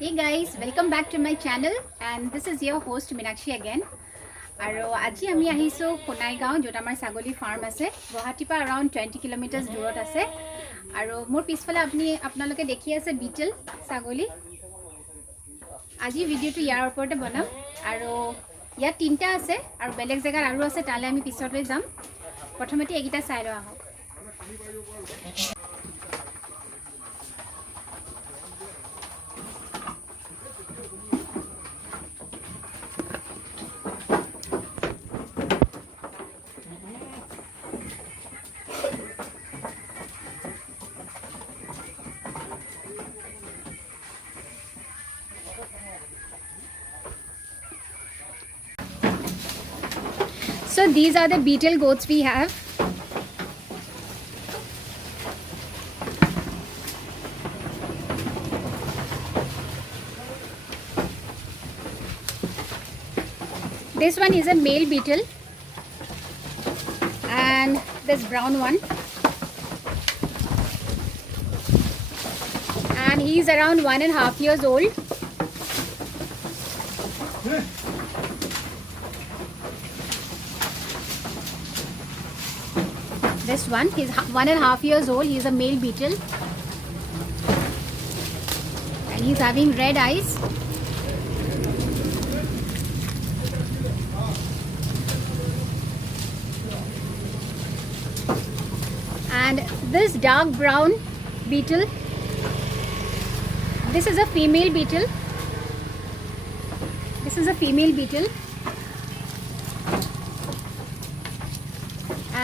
Hey guys, welcome back to my channel and this is your host Meenakshi again. আৰু আজি আমি আহিছোঁ কোনাইগাঁও য'ত আমাৰ ছাগলী ফাৰ্ম আছে গুৱাহাটীৰ পৰা around 20 কিলোমিটাৰ দূৰত আছে আৰু মোৰ পিছফালে আপোনালোকে দেখি আছে বিটেল ছাগলী আজি ভিডিঅ'টো ইয়াৰ ওপৰতে বনাম আৰু ইয়াত তিনটা আছে আৰু বেলেগ জেগাত আৰু আছে তালে আমি পিছতে যাম প্ৰথমতে এইকেইটা চাই লওঁ আহক So these are the beetle goats we have. This one is a male beetle and this brown one, and he is around 1.5 years old. This one, he's 1.5 years old. He's a male beetle and he's having red eyes. And this dark brown beetle, this is a female beetle. This is a female beetle.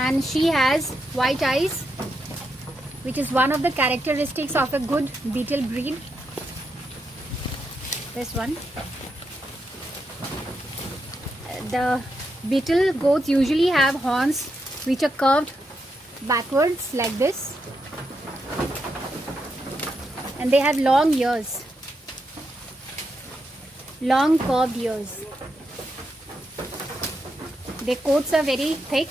And she has white eyes, which is one of the characteristics of a good beetle breed. This one. The beetle goats usually have horns which are curved backwards like this, and they have long ears, long curved ears. Their coats are very thick.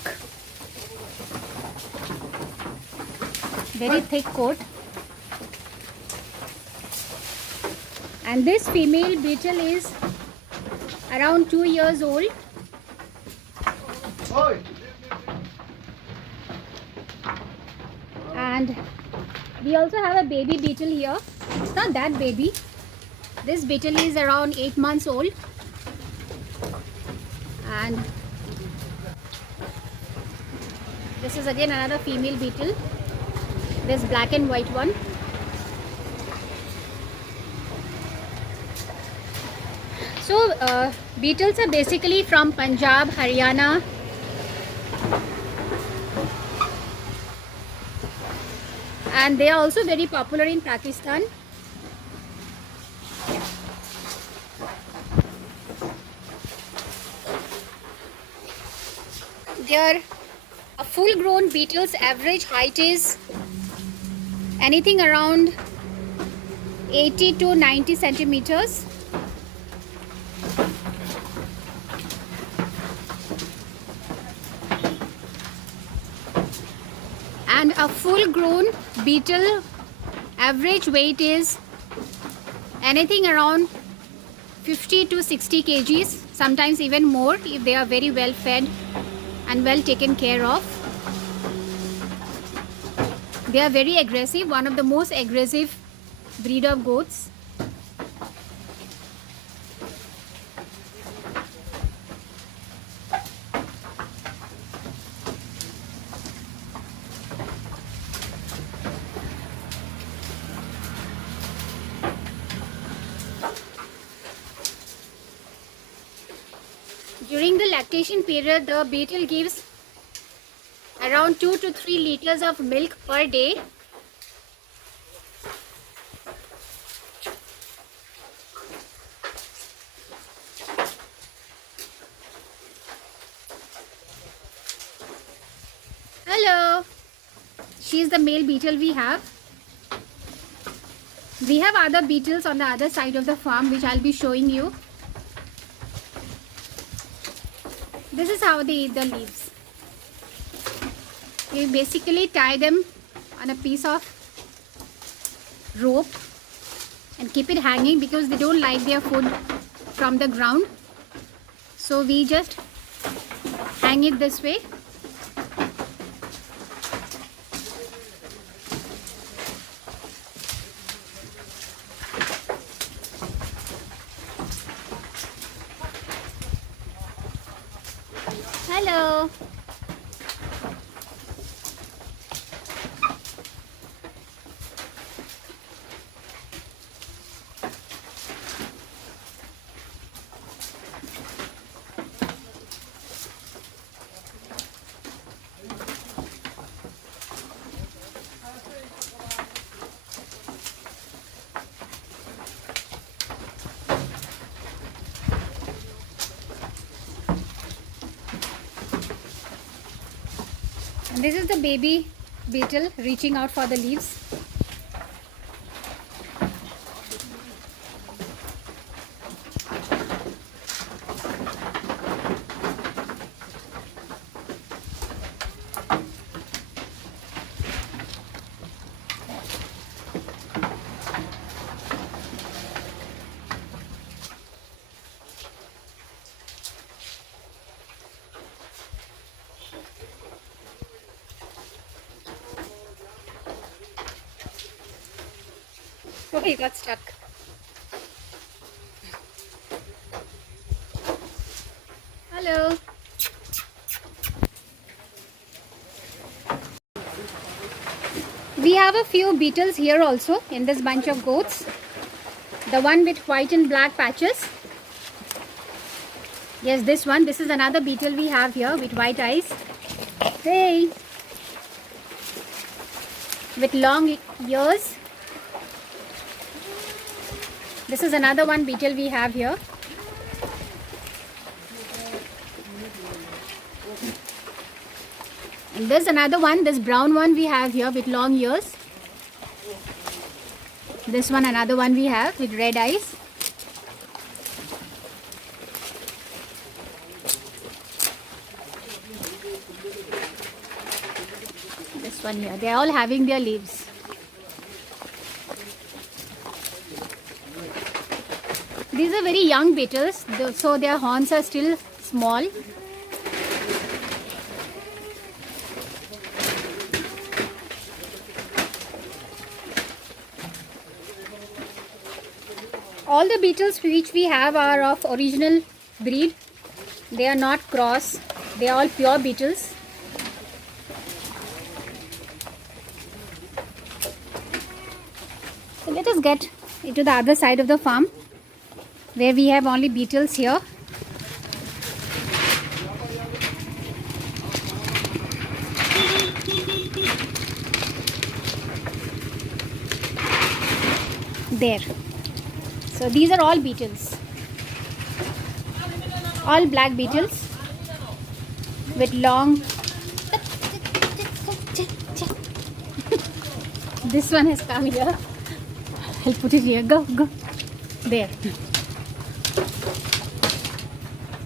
Very thick coat, and this female beetle is around 2 years old. And we also have a baby beetle here. It's not that baby. This beetle is around 8 months old, and this is again another female beetle. This black and white one. So beetles are basically from Punjab, Haryana, and they are also very popular in Pakistan. Their full-grown beetle's average height is anything around 80 to 90 centimeters. And a full-grown beetle average weight is anything around 50 to 60 kgs, sometimes even more if they are very well fed and well taken care of. They are very aggressive, one of the most aggressive breed of goats. During the lactation period, the beetle gives around 2 to 3 liters of milk per day. Hello, she is the male beetle we have. We have other beetles on the other side of the farm which I'll be showing you. This is how they eat the leaves. You basically tie them on a piece of rope and keep it hanging because they don't like their food from the ground. So we just hang it this way. Hello. And this is the baby beetle reaching out for the leaves. Oh, he got stuck. Hello. We have a few beetles here also in this bunch of goats. The one with white and black patches. Yes, this one. This is another beetle we have here with white eyes. Hey. With long ears. This is another one beetle we have here. And there's another one, this brown one we have here with long ears. This one, another one we have with red eyes. This one here, they're all having their leaves. These are very young beetles, so their horns are still small. All the beetles which we have are of original breed. They are not cross. They are all pure beetles. So let us get into the other side of the farm, where we have only beetles here. There. So these are all beetles. All black beetles with long... This one has come here. I'll put it here. Go, go. There.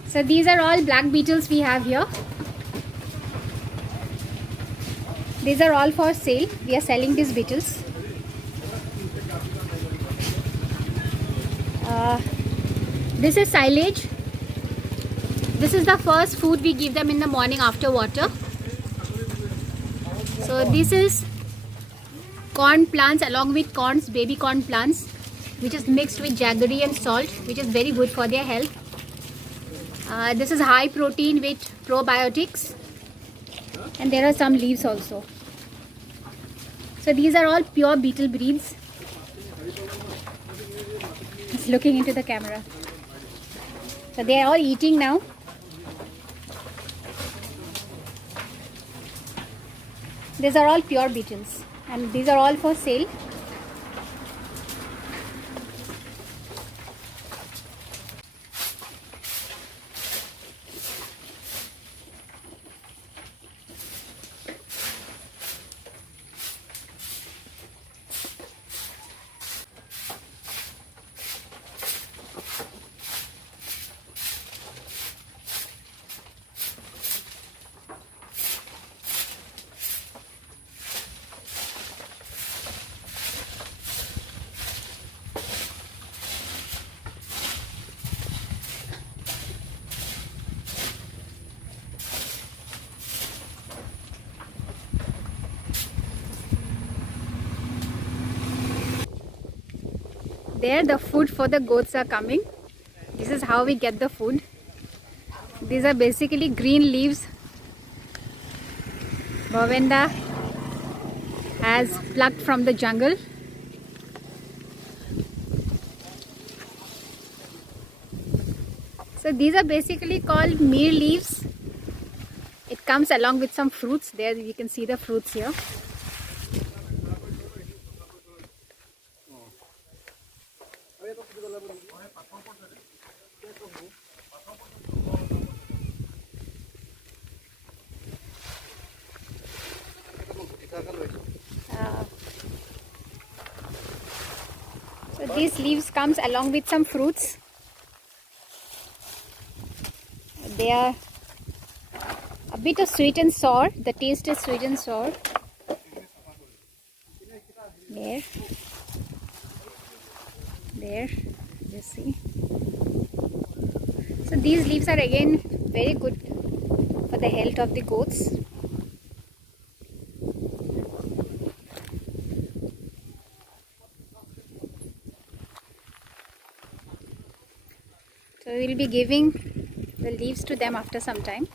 So these are all black beetles we have here. These are all for sale. We are selling these beetles. This is silage. This is the first food we give them in the morning after water. So this is corn plants along with corns, baby corn plants, which is mixed with jaggery and salt, which is very good for their health. This is high protein with probiotics, and there are some leaves also. So these are all pure beetle breeds. It's looking into the camera. So they are all eating now. These are all pure beetles, and these are all for sale. There the food for the goats are coming. This is how we get the food. These are basically green leaves. Bhavenda has plucked from the jungle. So these are basically called meer leaves. It comes along with some fruits. There you can see the fruits here. So these leaves comes along with some fruits. They are a bit of sweet and sour. The taste is sweet and sour. There, you see. So these leaves are again very good for the health of the goats. So we will be giving the leaves to them after some time.